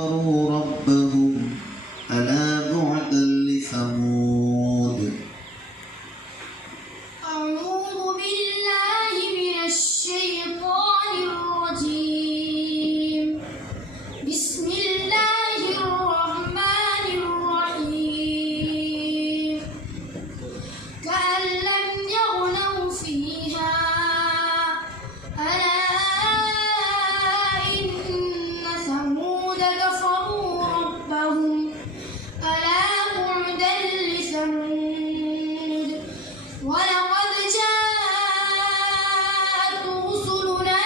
ربهم ألا بعدا لثمود. أعوذ بالله من الشيطان الرجيم. بسم الله الرحمن الرحيم. كأن لم يغنوا فيها ألا إن ثمود كفروا ربهم ألا بعدا لثمود. ولقد جاءت رسلنا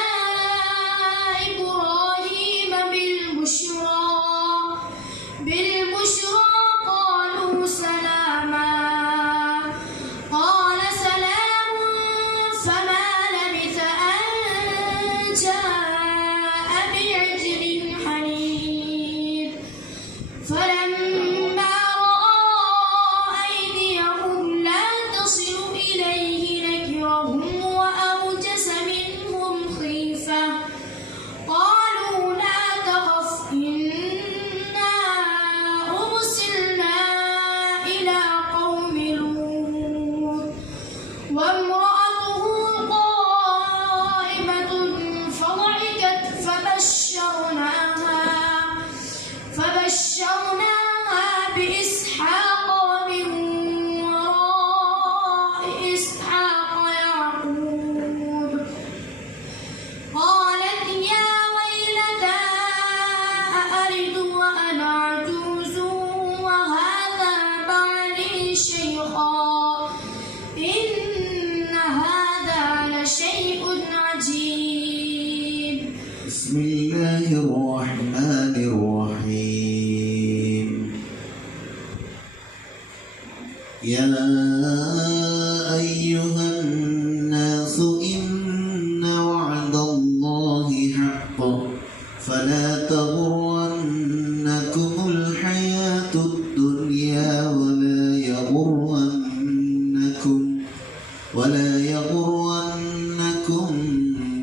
إبراهيم بالبشرى قالوا سلاما. قال سلام فما لبث أن جاء بعجل حنيذ. فلما رأى أيديهم لا تصل إليه نكرهم وأوجس منهم خيفة. قالوا لا تخف إنا أرسلنا إلى قوم لوط وامرأته قائمة فضحكت فبشرناها بإسحاق ومن وراء إسحاق يعقوب. قالت يا ويلتى أألد وأنا عجوز وهذا بعلي شيخا إن هذا لشيء عجيب. بسم الله الرحمن الرحيم. يا أيها الناس إن وعد الله حق فلا تغرنكم الحياة الدنيا ولا يغرنكم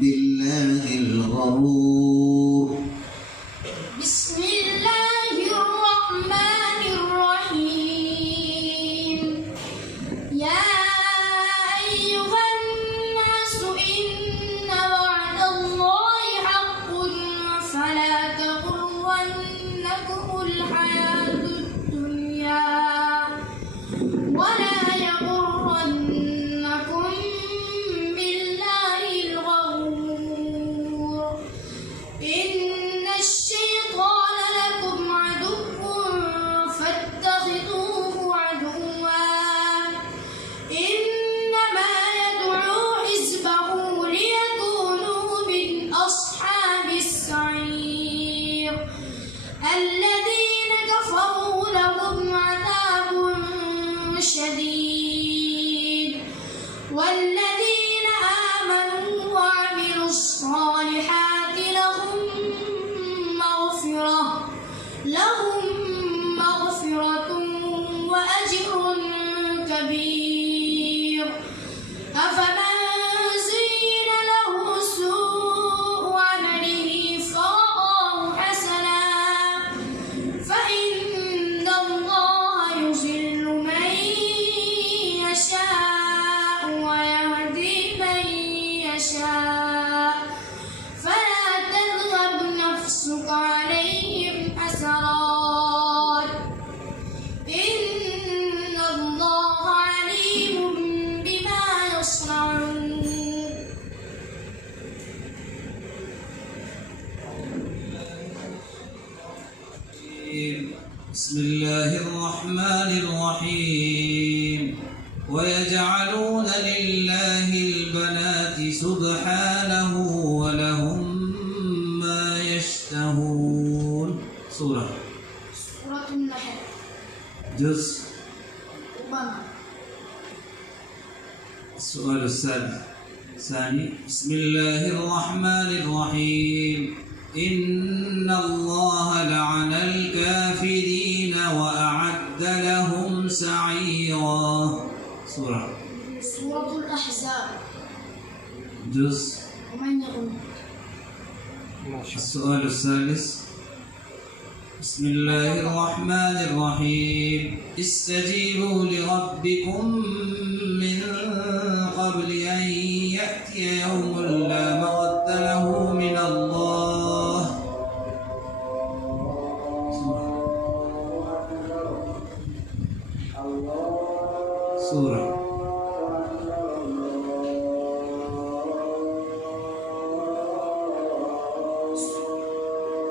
بالله الغرور. بسم الله الرحمن الرحيم. يا أيها الناس إن وعد الله حق فلا تغرنكم الحياة الدنيا ولا يغرنكم بالله الغرور. إن الشيطان لكم عدو فاتخذوه عدوا إنما يدعو حزبه ليكونوا من أصحاب السعير. الذين كفروا لهم عذاب شديد والذين آمنوا وعملوا الصالحات لهم مغفرة وأجر كبير. أفمن زين له سوء عمله فرآه حسنا فإن الله يضل من يشاء ويهدي من يشاء فلا تذهب نفسك عليهم حسرات إن الله عليم بما يصنعون. بسم الله الرحمن الرحيم. ويجعلون لله البنات سبحانه ولهم ما يشتهون. سورة النحل جزء. أوباما. السؤال الثاني. بسم الله الرحمن الرحيم. إن الله لعن الكافرين وأعد لهم سعيرا. سورة الأحزاب جزء. ومن يغن. السؤال الثالث. बिस्मिल्लाहिर्रहमानिर्रहीम इस्तजीबू लिरब्बिकुम मिन क़ब्ल अन यअतिय यौमुन ला मरद्द लहू मिनल्लाह। सूरा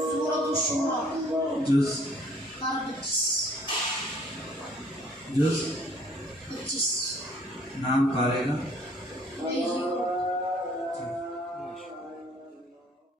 Suratul Syura. जुज Para betis. जुज Betis. नाम कारेगा